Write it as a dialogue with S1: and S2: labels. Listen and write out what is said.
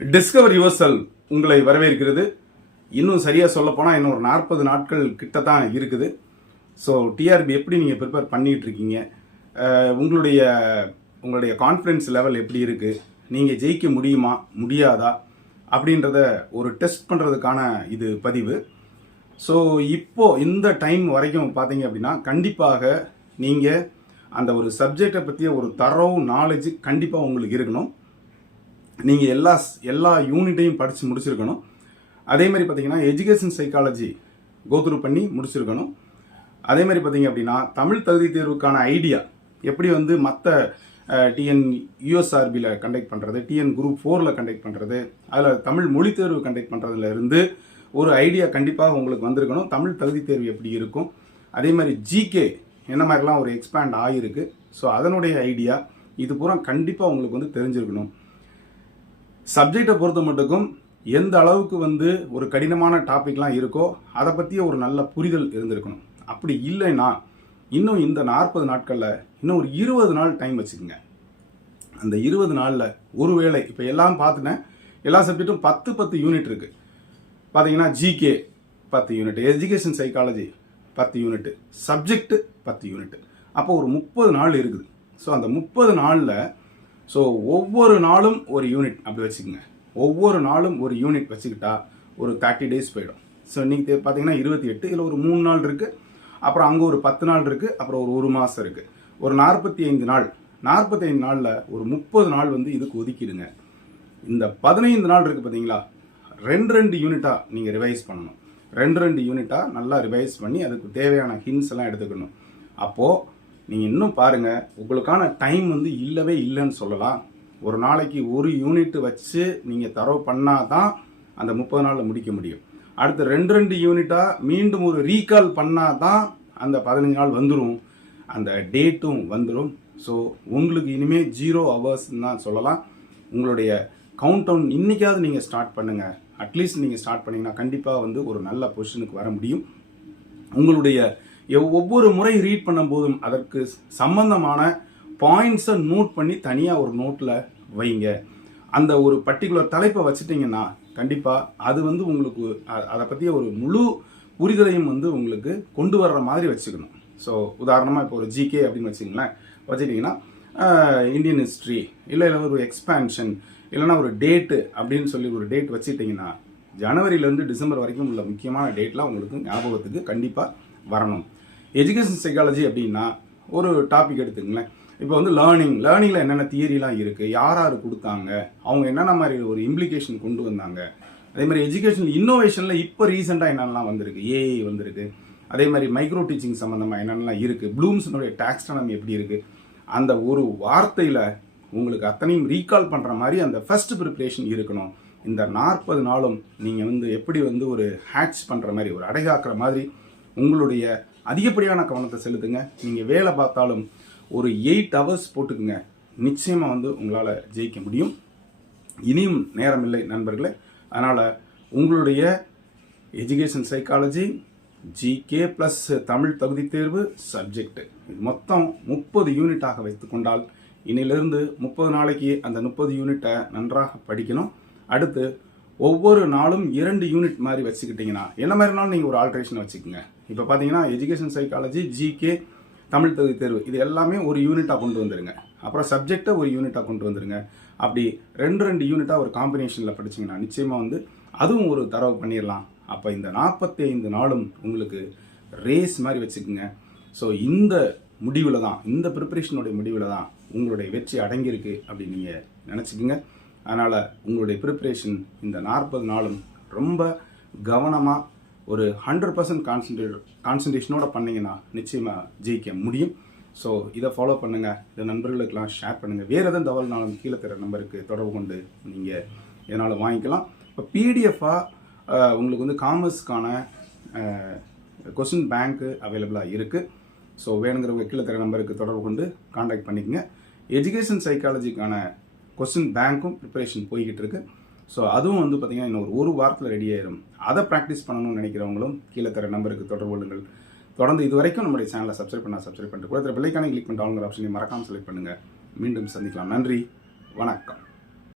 S1: Discover your உங்களை வரவேற்கிறது. இன்னும் சரியாக சொல்லப்போனால் இன்னும் ஒரு நாற்பது நாட்கள் கிட்ட தான் இருக்குது ஸோ டிஆர்பி எப்படி நீங்கள் ப்ரிப்பேர் பண்ணிகிட்டு இருக்கீங்க உங்களுடைய உங்களுடைய கான்ஃபிடன்ஸ் லெவல் எப்படி இருக்குது நீங்கள் ஜெயிக்க முடியுமா? முடியாதா? அப்படின்றத ஒரு டெஸ்ட் பண்ணுறதுக்கான இது பதிவு. ஸோ இப்போது இந்த டைம் வரைக்கும் பார்த்தீங்க அப்படின்னா கண்டிப்பாக நீங்கள் அந்த ஒரு சப்ஜெக்டை பற்றிய ஒரு தரவு நாலேஜ் கண்டிப்பாக உங்களுக்கு இருக்கணும். நீங்கள் எல்லா எல்லா யூனிட்டையும் படித்து முடிச்சிருக்கணும். அதே மாதிரி பார்த்தீங்கன்னா எஜுகேஷன் சைக்காலஜி கோத்ரூ பண்ணி முடிச்சிருக்கணும். அதே மாதிரி பார்த்தீங்க அப்படின்னா தமிழ் தகுதி தேர்வுக்கான ஐடியா எப்படி வந்து மற்ற டிஎன் யூஎஸ்ஆர்பியில் கண்டக்ட் பண்ணுறது டிஎன் குரூப் ஃபோரில் கண்டக்ட் பண்ணுறது அதில் தமிழ் மொழி தேர்வு கண்டக்ட் பண்ணுறதுல இருந்து ஒரு ஐடியா கண்டிப்பாக உங்களுக்கு வந்திருக்கணும். தமிழ் தகுதி தேர்வு எப்படி இருக்கும்? அதே மாதிரி ஜிகே என்ன மாதிரிலாம் ஒரு எக்ஸ்பேண்ட் ஆகிருக்கு ஸோ அதனுடைய ஐடியா இது பூரா கண்டிப்பாக உங்களுக்கு வந்து தெரிஞ்சிருக்கணும். சப்ஜெக்டை பொறுத்த மட்டுக்கும் எந்த அளவுக்கு வந்து ஒரு கடினமான டாபிக்லாம் இருக்கோ அதை பற்றிய ஒரு நல்ல புரிதல் இருந்திருக்கணும். அப்படி இல்லைன்னா இன்னும் இந்த நாற்பது நாட்களில் இன்னும் ஒரு இருபது நாள் டைம் வச்சுக்கோங்க. அந்த இருபது நாளில் ஒருவேளை இப்போ எல்லாம் பார்த்துட்டேன். எல்லா சப்ஜெக்ட்டும் பத்து பத்து யூனிட் இருக்குது பார்த்தீங்கன்னா ஜிகே பத்து யூனிட் எஜுகேஷன் சைக்காலஜி பத்து யூனிட் சப்ஜெக்ட் பத்து யூனிட் அப்போ ஒரு முப்பது நாள் இருக்குது. ஸோ அந்த முப்பது நாளில் ஸோ ஒவ்வொரு நாளும் ஒரு யூனிட் அப்படி வச்சுக்கோங்க. ஒவ்வொரு நாளும் ஒரு யூனிட் வச்சுக்கிட்டா ஒரு தேர்ட்டி டேஸ் போயிடும். ஸோ இன்னைக்கு பார்த்தீங்கன்னா இருபத்தி எட்டு இதில் ஒரு மூணு நாள் இருக்குது அப்புறம் அங்கே ஒரு பத்து நாள் இருக்குது அப்புறம் ஒரு ஒரு மாதம் இருக்குது ஒரு நாற்பத்தி ஐந்து நாள். நாற்பத்தைந்து நாளில் ஒரு முப்பது நாள் வந்து இதுக்கு ஒதுக்கிடுங்க. இந்த பதினைந்து நாள் இருக்குது பார்த்தீங்களா ரெண்டு ரெண்டு யூனிட்டாக நீங்கள் ரிவைஸ் பண்ணணும். ரெண்டு ரெண்டு யூனிட்டாக நல்லா ரிவைஸ் பண்ணி அதுக்கு தேவையான ஹின்ஸ் எல்லாம் எடுத்துக்கணும். அப்போது நீங்கள் இன்னும் பாருங்கள் உங்களுக்கான டைம் வந்து இல்லவே இல்லைன்னு சொல்லலாம். ஒரு நாளைக்கு ஒரு யூனிட் வச்சு நீங்கள் தரவு பண்ணால் தான் அந்த முப்பது நாளில் முடிக்க முடியும். அடுத்து ரெண்டு ரெண்டு யூனிட்டாக மீண்டும் ஒரு ரீகால் பண்ணால் தான் அந்த பதினஞ்சு நாள் வந்துடும் அந்த டேட்டும் வந்துடும் ஸோ உங்களுக்கு இனிமேல் ஜீரோ ஹவர்ஸ்ன்னு தான் சொல்லலாம். உங்களுடைய கவுண்ட் டவுன் இன்னைக்காவது நீங்கள் ஸ்டார்ட் பண்ணுங்கள் அட்லீஸ்ட் நீங்கள் ஸ்டார்ட் பண்ணிங்கன்னா கண்டிப்பாக வந்து ஒரு நல்ல பொசிஷனுக்கு வர முடியும். உங்களுடைய ஒவ்வொரு முறை ரீட் பண்ணும்போதும் அதற்கு சம்பந்தமான பாயிண்ட்ஸை நோட் பண்ணி தனியாக ஒரு நோட்டில் வைங்க. அந்த ஒரு பர்டிகுலர் தலைப்பை வச்சுட்டிங்கன்னா கண்டிப்பாக அது வந்து உங்களுக்கு அதை பற்றிய ஒரு முழு புரிதலையும் வந்து உங்களுக்கு கொண்டு வர்ற மாதிரி வச்சுக்கணும். ஸோ உதாரணமாக இப்போ ஒரு ஜிகே அப்படின்னு வச்சுங்களேன் வச்சுட்டிங்கன்னா இந்தியன் ஹிஸ்ட்ரி இல்லை இல்லை ஒரு எக்ஸ்பேன்ஷன் இல்லைன்னா ஒரு டேட்டு அப்படின்னு சொல்லி ஒரு டேட் வச்சுட்டிங்கன்னா ஜனவரியிலேருந்து டிசம்பர் வரைக்கும் உள்ள முக்கியமான டேட்லாம் உங்களுக்கு ஞாபகத்துக்கு கண்டிப்பாக வரணும். எஜுகேஷன் சைக்காலஜி அப்படின்னா ஒரு டாபிக் எடுத்துங்களேன் இப்போ வந்து லேர்னிங் லேர்னிங்கில் என்னென்ன தியரிலாம் இருக்குது யார் யார் கொடுத்தாங்க அவங்க என்னென்ன மாதிரி ஒரு இம்ப்ளிகேஷன் கொண்டு வந்தாங்க. அதே மாதிரி எஜுகேஷன் இன்னோவேஷனில் இப்போ ரீசெண்டாக என்னென்னலாம் வந்திருக்கு ஏஐ வந்திருக்கு. அதே மாதிரி மைக்ரோ டீச்சிங் சம்மந்தமாக என்னென்னலாம் இருக்குது ப்ளூம்ஸினுடைய டாக்ஸ்டானமி எப்படி இருக்குது அந்த ஒரு வார்த்தையில் உங்களுக்கு அத்தனையும் ரீகால் பண்ணுற மாதிரி அந்த ஃபர்ஸ்ட் ப்ரிப்ரேஷன் இருக்கணும். இந்த நாற்பது நாளும் நீங்கள் வந்து எப்படி வந்து ஒரு ஹேட்ச் பண்ணுற மாதிரி ஒரு அடைகாக்கிற மாதிரி உங்களுடைய அதிகப்படியான கவனத்தை செலுத்துங்க. நீங்கள் வேலை பார்த்தாலும் ஒரு எயிட் ஹவர்ஸ் போட்டுக்குங்க. நிச்சயமாக வந்து உங்களால் ஜெயிக்க முடியும். இனியும் நேரமில்லை நண்பர்களே. அதனால் உங்களுடைய education psychology GK plus Tamil தகுதி தேர்வு சப்ஜெக்ட் இது மொத்தம் முப்பது யூனிட்டாக வைத்துக்கொண்டால் இன்னிலிருந்து முப்பது நாளைக்கு அந்த முப்பது யூனிட்டை நன்றாக படிக்கணும். அடுத்து ஒவ்வொரு நாளும் இரண்டு யூனிட் மாதிரி வச்சுக்கிட்டிங்கன்னா என்ன மாதிரினாலும் நீங்கள் ஒரு ஆல்ட்ரேஷன் வச்சுக்கோங்க. இப்போ பார்த்தீங்கன்னா எஜுகேஷன் சைக்காலஜி ஜிகே தமிழ் தகுதி தேர்வு இது எல்லாமே ஒரு யூனிட்டாக கொண்டு வந்துருங்க. அப்புறம் சப்ஜெக்டை ஒரு யூனிட்டாக கொண்டு வந்துருங்க. அப்படி ரெண்டு ரெண்டு யூனிட்டாக ஒரு காம்பினேஷனில் படிச்சிங்கன்னா நிச்சயமாக வந்து அதுவும் ஒரு தரவு பண்ணிடலாம் அப்போ இந்த நாற்பத்தி ஐந்து நாளும் உங்களுக்கு ரேஸ் மாதிரி வச்சுக்கோங்க. ஸோ இந்த முடிவில் தான் இந்த ப்ரிப்பரேஷனுடைய முடிவில் தான் உங்களுடைய வெற்றி அடங்கியிருக்கு அப்படின்னு நீங்கள் நினச்சிக்கோங்க. அதனால் உங்களுடைய ப்ரிப்ரேஷன் இந்த நாற்பது நாளும் ரொம்ப கவனமாக ஒரு ஹண்ட்ரட் பர்சன்ட் கான்சன்ட்ரேட் கான்சன்ட்ரேஷனோட பண்ணீங்கன்னா நிச்சயமாக ஜெயிக்க முடியும். ஸோ இதை ஃபாலோ பண்ணுங்கள் இதை நண்பர்களுக்கெல்லாம் ஷேர் பண்ணுங்கள் வேறு எதுவும் தகவல்னாலும் கீழே தர நம்பருக்கு தொடர்பு கொண்டு நீங்கள் இதனால் வாங்கிக்கலாம். இப்போ பிடிஎஃபாக உங்களுக்கு வந்து காமர்ஸ்க்கான கொஸ்டின் பேங்க்கு அவைலபிளாக இருக்குது ஸோ வேணுங்கிறவங்க கீழே தர நம்பருக்கு தொடர்பு கொண்டு காண்டாக்ட் பண்ணிக்கங்க. எஜுகேஷன் சைக்காலஜிக்கான கொஸ்டின் பேங்க்கும் ப்ரிப்பரேஷன் போய்கிட்டு இருக்கு ஸோ அதுவும் வந்து பார்த்தீங்கன்னா இன்னும் ஒரு ஒரு வாரத்தில் ரெடி ஆயிரும். அதை ப்ராக்டிஸ் பண்ணணும்னு நினைக்கிறவங்களும் கீழே தர நம்பருக்கு தொடர்பு கொள்ளுங்கள். தொடர்ந்து இது வரைக்கும் நம்முடைய சேனலை சப்ஸ்கிரைப் பண்ணால் சப்ஸ்கிரைப் பண்ணிட்டு கூட பிள்ளைக்கான கிளிக் பண்ணிட்டு ஆளுங்கிற ஆப்ஷனையும் மறக்காமல் செலக்ட் பண்ணுங்கள் மீண்டும் சந்திக்கலாம். நன்றி. வணக்கம்.